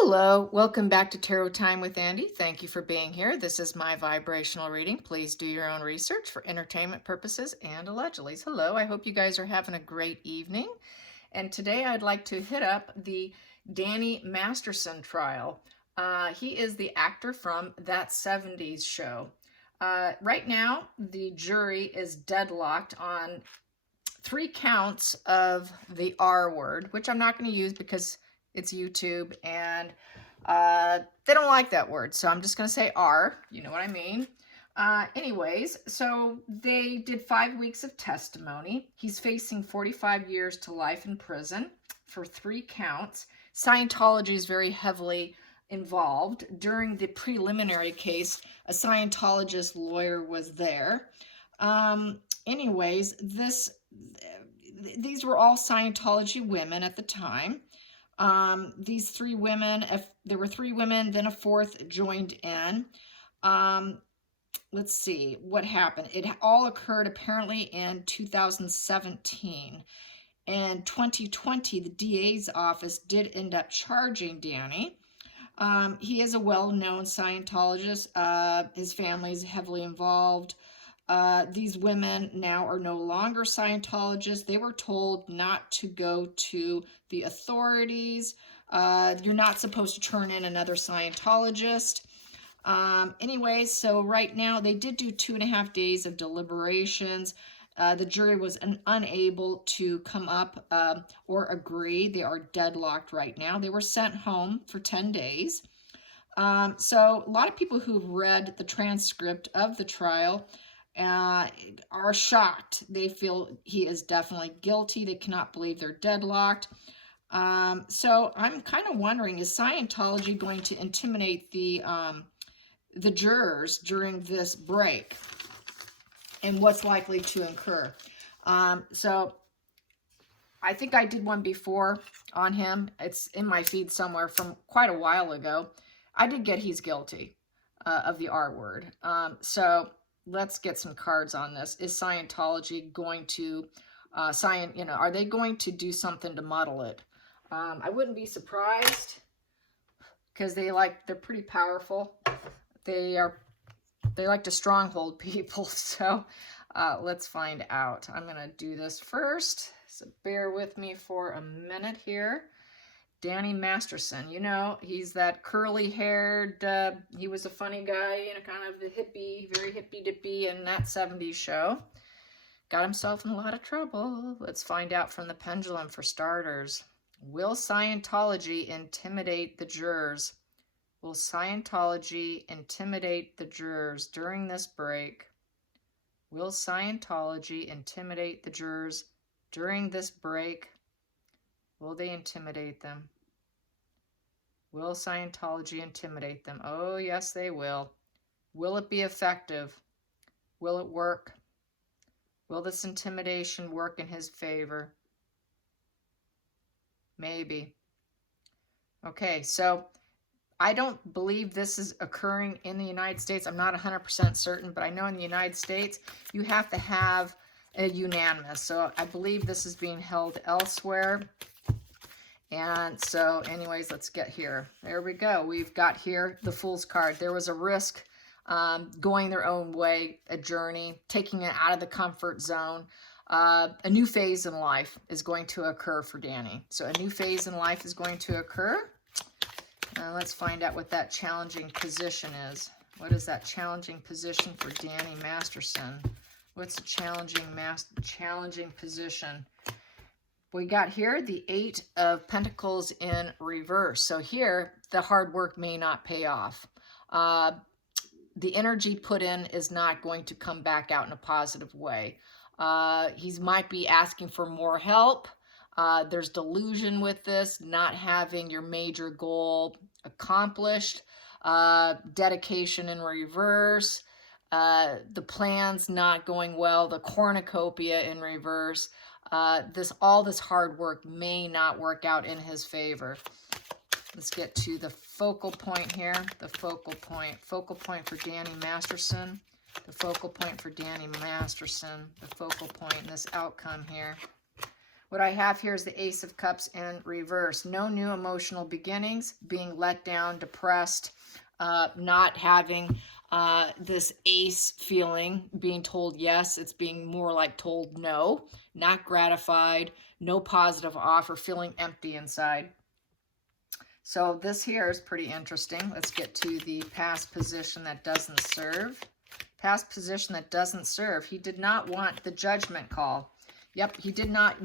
Hello, welcome back to Tarot Time with Andy. Thank you for being here. This is my vibrational reading. Please do your own research for entertainment purposes and allegedly. Hello, I hope you guys are having a great evening. And today I'd like to hit up the Danny Masterson trial. He is the actor from That 70s Show. Right now, the jury is deadlocked on 3 counts of the R word, which I'm not going to use because it's YouTube and they don't like that word. So I'm just going to say R. You know what I mean. Anyways, so they did 5 weeks of testimony. He's facing 45 years to life in prison for 3 counts. Scientology is very heavily involved. During the preliminary case, a Scientologist lawyer was there. Anyways, these were all Scientology women at the time. These 3 women, there were 3 women, then a 4th joined in. Let's see what happened. It all occurred apparently in 2017. In 2020, the DA's office did end up charging Danny. He is a well-known Scientologist. His family is heavily involved. These women now are no longer Scientologists. They were told not to go to the authorities. You're not supposed to turn in another Scientologist. Anyways, so right now they did do 2.5 days of deliberations. The jury was unable to come up or agree. They are deadlocked right now. They were sent home for 10 days. So a lot of people who've read the transcript of the trial are shocked. They feel he is definitely guilty. They cannot believe they're deadlocked. So I'm kind of wondering, is Scientology going to intimidate the jurors during this break? And what's likely to occur? So I think I did one before on him. It's in my feed somewhere from quite a while ago. I did get he's guilty of the R word. So let's get some cards on this. Is Scientology going to, are they going to do something to muddle it? I wouldn't be surprised because they're pretty powerful. They like to stronghold people. So let's find out. I'm going to do this first. So bear with me for a minute here. Danny Masterson, he's that curly-haired, he was a funny guy, kind of the hippie, very hippy-dippy in That 70s Show. Got himself in a lot of trouble. Let's find out from the pendulum for starters. Will Scientology intimidate the jurors? Will Scientology intimidate the jurors during this break? Will Scientology intimidate the jurors during this break? Will they intimidate them? Will Scientology intimidate them? Oh, yes, they will. Will it be effective? Will it work? Will this intimidation work in his favor? Maybe. Okay, so I don't believe this is occurring in the United States. I'm not 100% certain, but I know in the United States, you have to have a unanimous. So I believe this is being held elsewhere. And so anyways, let's get here. There we go. We've got here the Fool's card. There was a risk, going their own way, a journey, taking it out of the comfort zone. A new phase in life is going to occur for Danny. So a new phase in life is going to occur. Let's find out what that challenging position is. What is that challenging position for Danny Masterson? What's a challenging position? We got here the 8 of Pentacles in reverse. So here, the hard work may not pay off. The energy put in is not going to come back out in a positive way. He might be asking for more help. There's delusion with this, not having your major goal accomplished. Dedication in reverse. The plans not going well. The cornucopia in reverse. All this hard work may not work out in his favor. Let's get to the focal point here. The focal point for Danny Masterson. The focal point for Danny Masterson. The focal point in this outcome here. What I have here is the Ace of Cups in reverse. No new emotional beginnings, being let down, depressed, not having this ace feeling, being told yes, it's being more like told no, not gratified, no positive offer, feeling empty inside. So this here is pretty interesting. Let's get to the past position that doesn't serve. Past position that doesn't serve. He did not want the judgment call. Yep, he did not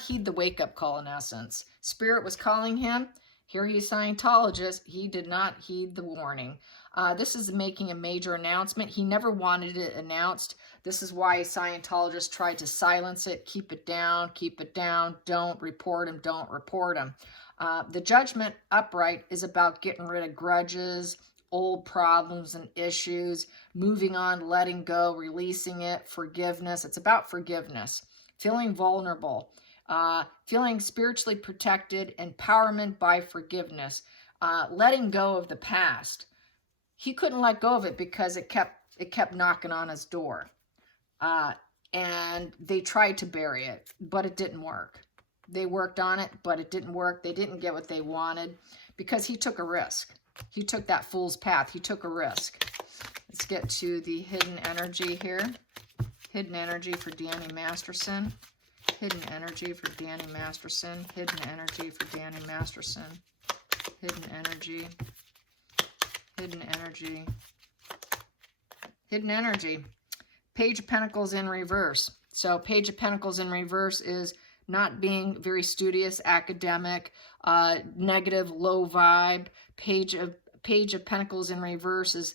heed the wake-up call in essence. Spirit was calling him. Here he's Scientologist. He did not heed the warning. This is making a major announcement. He never wanted it announced. This is why Scientologists tried to silence it, keep it down, don't report him, don't report him. The judgment upright is about getting rid of grudges, old problems and issues, moving on, letting go, releasing it, forgiveness. It's about forgiveness, feeling vulnerable, feeling spiritually protected, empowerment by forgiveness, letting go of the past. He couldn't let go of it because it kept knocking on his door. And they tried to bury it, but it didn't work. They worked on it, but it didn't work. They didn't get what they wanted because he took a risk. He took that fool's path. He took a risk. Let's get to the hidden energy here. Hidden energy for Danny Masterson. Hidden energy for Danny Masterson. Hidden energy for Danny Masterson. Hidden energy. Hidden energy. Hidden energy. Page of Pentacles in reverse. So Page of Pentacles in reverse is not being very studious, academic, negative, low vibe. Page of Pentacles in reverse is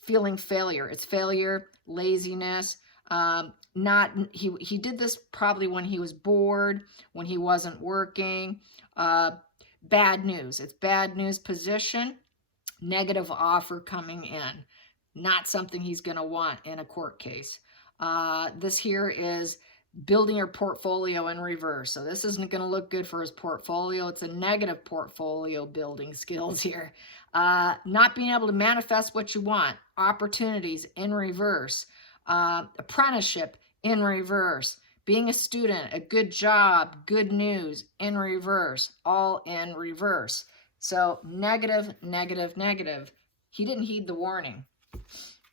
feeling failure. It's failure, laziness. He did this probably when he was bored, when he wasn't working. Bad news. It's bad news position. Negative offer coming in. Not something he's going to want in a court case. This here is building your portfolio in reverse. So this isn't going to look good for his portfolio. It's a negative portfolio building skills here. Not being able to manifest what you want. Opportunities in reverse. Apprenticeship in reverse. Being a student, a good job, good news in reverse. All in reverse. So negative, negative, negative. He didn't heed the warning.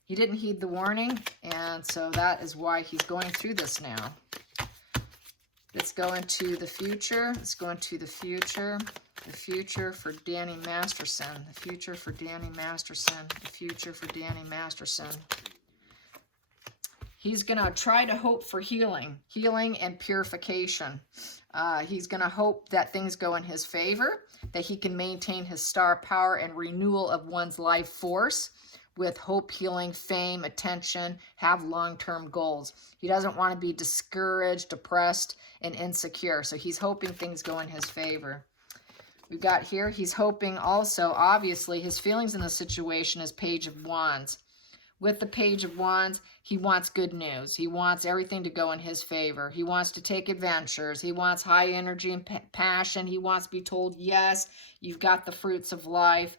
He didn't heed the warning, and so that is why he's going through this now. Let's go into the future. Let's go into the future. The future for Danny Masterson. The future for Danny Masterson. The future for Danny Masterson. He's going to try to hope for healing. Healing and purification. He's going to hope that things go in his favor, that he can maintain his star power and renewal of one's life force with hope, healing, fame, attention, have long-term goals. He doesn't want to be discouraged, depressed, and insecure. So he's hoping things go in his favor. We've got here, he's hoping also, obviously, his feelings in the situation is Page of Wands. With the Page of Wands, he wants good news. He wants everything to go in his favor. He wants to take adventures. He wants high energy and passion. He wants to be told, yes, you've got the fruits of life.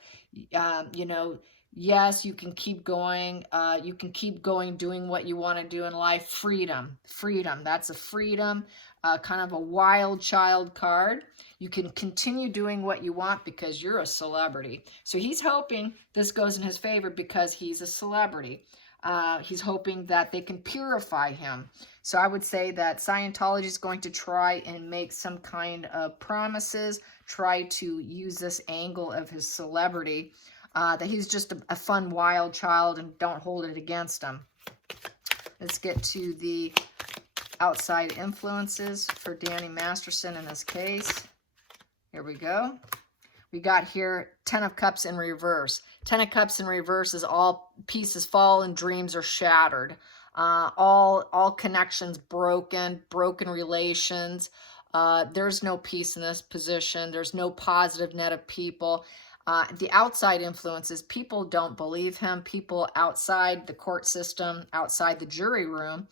Yes, you can keep going. You can keep going doing what you want to do in life. Freedom. Freedom. That's a freedom, kind of a wild child card. You can continue doing what you want because you're a celebrity. So he's hoping this goes in his favor because he's a celebrity. He's hoping that they can purify him. So I would say that Scientology is going to try and make some kind of promises, try to use this angle of his celebrity, that he's just a fun, wild child and don't hold it against him. Let's get to the outside influences for Danny Masterson in this case. Here we go. We got here 10 of Cups in reverse. 10 of Cups in reverse is all pieces fall and dreams are shattered. All connections broken relations. There's no peace in this position. There's no positive net of people. The outside influences, people don't believe him. People outside the court system, outside the jury room,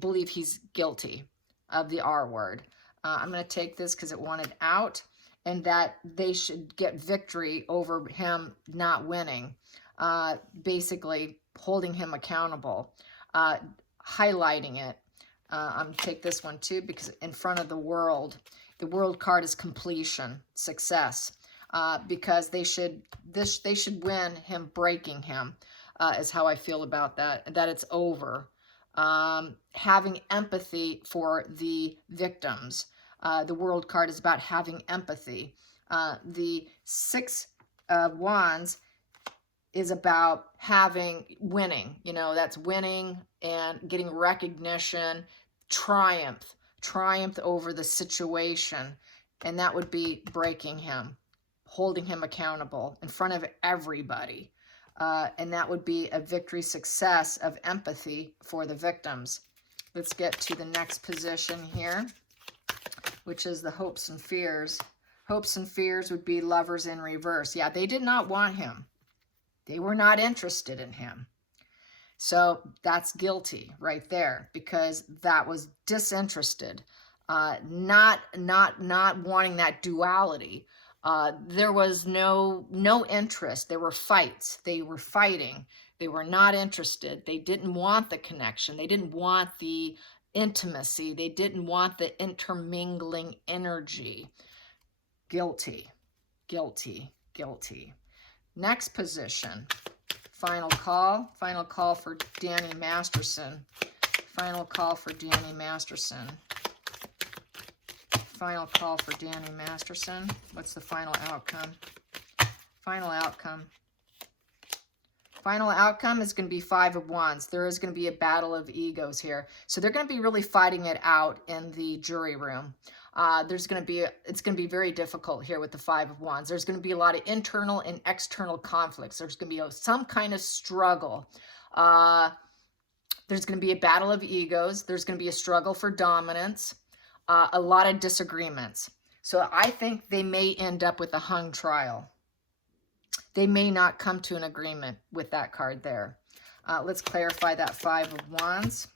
believe he's guilty of the R word. I'm going to take this because it wanted out, and that they should get victory over him not winning, basically holding him accountable, highlighting it, I'm going to take this one too, because in front of the world card is completion, success, because they should win him breaking him, is how I feel about that, that it's over. Having empathy for the victims. The world card is about having empathy. The Six of Wands is about winning, you know, that's winning and getting recognition, triumph over the situation. And that would be breaking him, holding him accountable in front of everybody. And that would be a victory, success of empathy for the victims. Let's get to the next position here, which is the hopes and fears. Hopes and fears would be Lovers in reverse. Yeah, they did not want him. They were not interested in him. So that's guilty right there, because that was disinterested, not wanting that duality. There was no interest. There were fights. They were fighting. They were not interested. They didn't want the connection. They didn't want the intimacy. They didn't want the intermingling energy. Guilty, guilty, guilty. Next position, final call for Danny Masterson. Final call for Danny Masterson. Final call for Danny Masterson. What's the final outcome? Final outcome. Final outcome is going to be Five of Wands. There is going to be a battle of egos here. So they're going to be really fighting it out in the jury room. It's going to be very difficult here with the Five of Wands. There's going to be a lot of internal and external conflicts. There's going to be some kind of struggle. There's going to be a battle of egos. There's going to be a struggle for dominance. A lot of disagreements. So I think they may end up with a hung trial. They may not come to an agreement with that card there. Let's clarify that Five of Wands.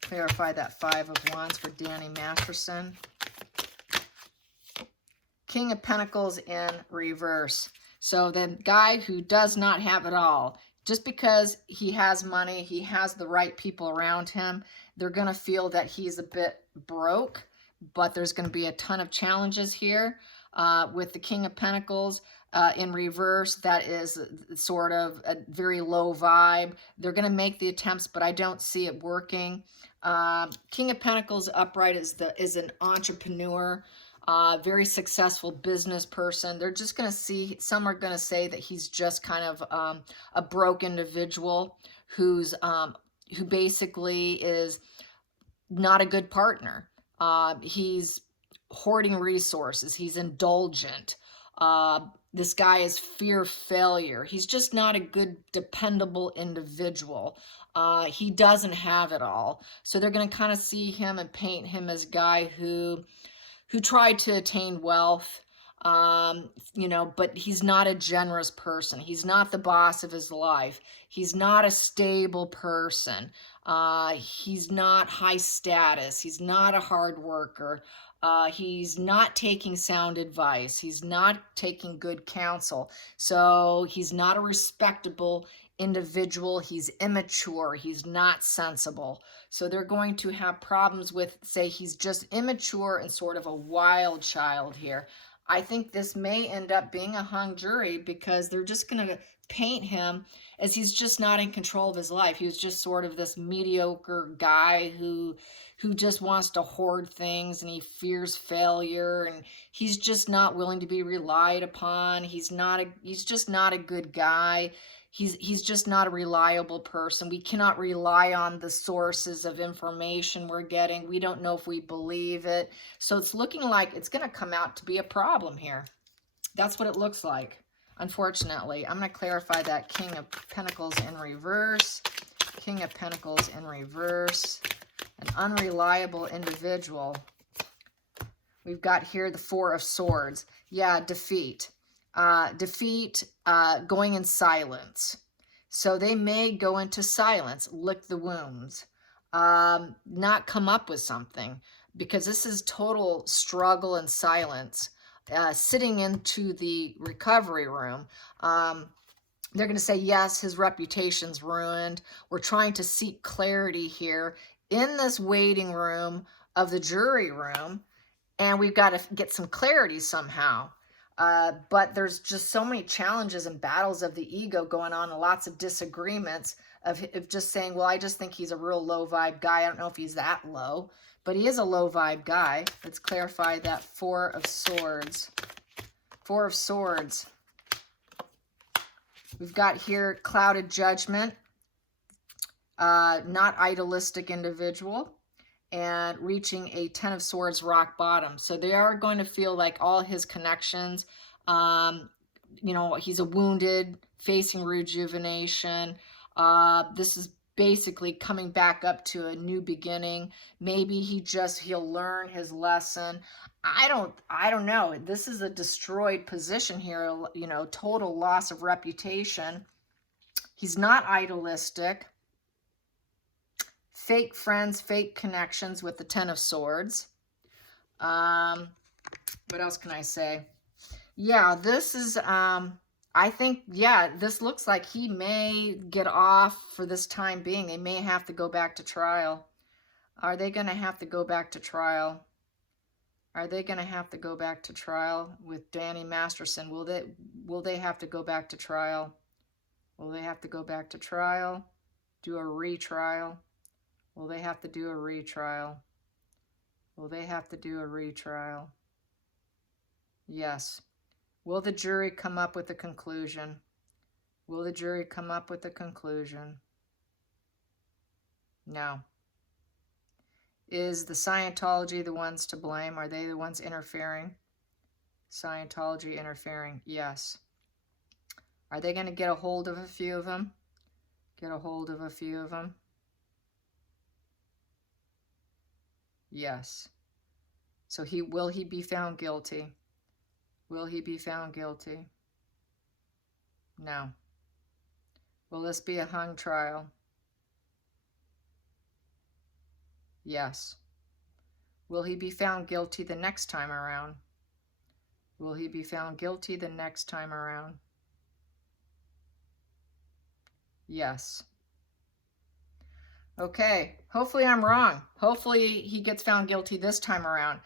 Clarify that Five of Wands for Danny Masterson. King of Pentacles in reverse. So the guy who does not have it all, just because he has money, he has the right people around him, they're going to feel that he's a bit broke, but there's going to be a ton of challenges here with the King of Pentacles. In reverse, that is sort of a very low vibe. They're going to make the attempts, but I don't see it working. King of Pentacles upright is an entrepreneur, very successful business person. They're just going to see, some are going to say that he's just kind of a broke individual who basically is not a good partner. He's hoarding resources. He's indulgent. This guy is fear failure. He's just not a good, dependable individual. He doesn't have it all. So they're going to kind of see him and paint him as a guy who tried to attain wealth, you know, but he's not a generous person. He's not the boss of his life. He's not a stable person. He's not high status. He's not a hard worker. He's not taking sound advice. He's not taking good counsel. So he's not a respectable individual. He's immature. He's not sensible. So they're going to have problems with, say, he's just immature and sort of a wild child here. I think this may end up being a hung jury because they're just going to paint him as he's just not in control of his life. He was just sort of this mediocre guy who just wants to hoard things, and he fears failure, and he's just not willing to be relied upon. He's just not a good guy. He's just not a reliable person. We cannot rely on the sources of information we're getting. We don't know if we believe it. So it's looking like it's going to come out to be a problem here. That's what it looks like, unfortunately. I'm going to clarify that King of Pentacles in reverse. King of Pentacles in reverse. An unreliable individual. We've got here the Four of Swords. Yeah, defeat. Defeat, going in silence. So they may go into silence, lick the wounds, not come up with something, because this is total struggle and silence. Sitting into the recovery room, they're going to say, yes, his reputation's ruined. We're trying to seek clarity here. in this waiting room of the jury room, and we've got to get some clarity somehow. But there's just so many challenges and battles of the ego going on, and lots of disagreements of just saying, well, I just think he's a real low vibe guy. I don't know if he's that low, but he is a low vibe guy. Let's clarify that. Four of Swords. Four of Swords. We've got here clouded judgment, not idealistic individual, and reaching a Ten of Swords rock bottom. So they are going to feel like all his connections, you know, he's a wounded, facing rejuvenation. This is basically coming back up to a new beginning. Maybe he'll learn his lesson. I don't know. This is a destroyed position here, you know, total loss of reputation. He's not idealistic. Fake friends, fake connections with the Ten of Swords. What else can I say? Yeah, this is, I think, yeah, this looks like he may get off for this time being. They may have to go back to trial. Are they going to have to go back to trial? Are they going to have to go back to trial with Danny Masterson? Will they have to go back to trial? Will they have to go back to trial? Do a retrial? Will they have to do a retrial? Will they have to do a retrial? Yes. Will the jury come up with a conclusion? Will the jury come up with a conclusion? No. Is the Scientology the ones to blame? Are they the ones interfering? Scientology interfering? Yes. Are they going to get a hold of a few of them? Get a hold of a few of them? Yes. So will he be found guilty? Will he be found guilty? No. Will this be a hung trial? Yes. Will he be found guilty the next time around? Will he be found guilty the next time around? Yes. Okay, hopefully I'm wrong. Hopefully he gets found guilty this time around.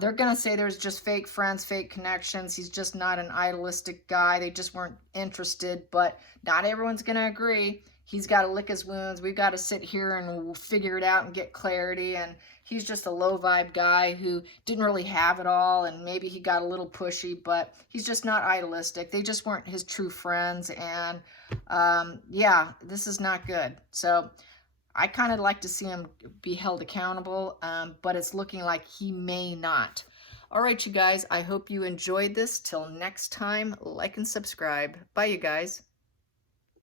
They're going to say there's just fake friends, fake connections. He's just not an idealistic guy. They just weren't interested, but not everyone's going to agree. He's got to lick his wounds. We've got to sit here and we'll figure it out and get clarity. And he's just a low vibe guy who didn't really have it all. And maybe he got a little pushy, but he's just not idealistic. They just weren't his true friends. And yeah, this is not good. So I kind of like to see him be held accountable, but it's looking like he may not. All right, you guys, I hope you enjoyed this. Till next time, like and subscribe. Bye, you guys.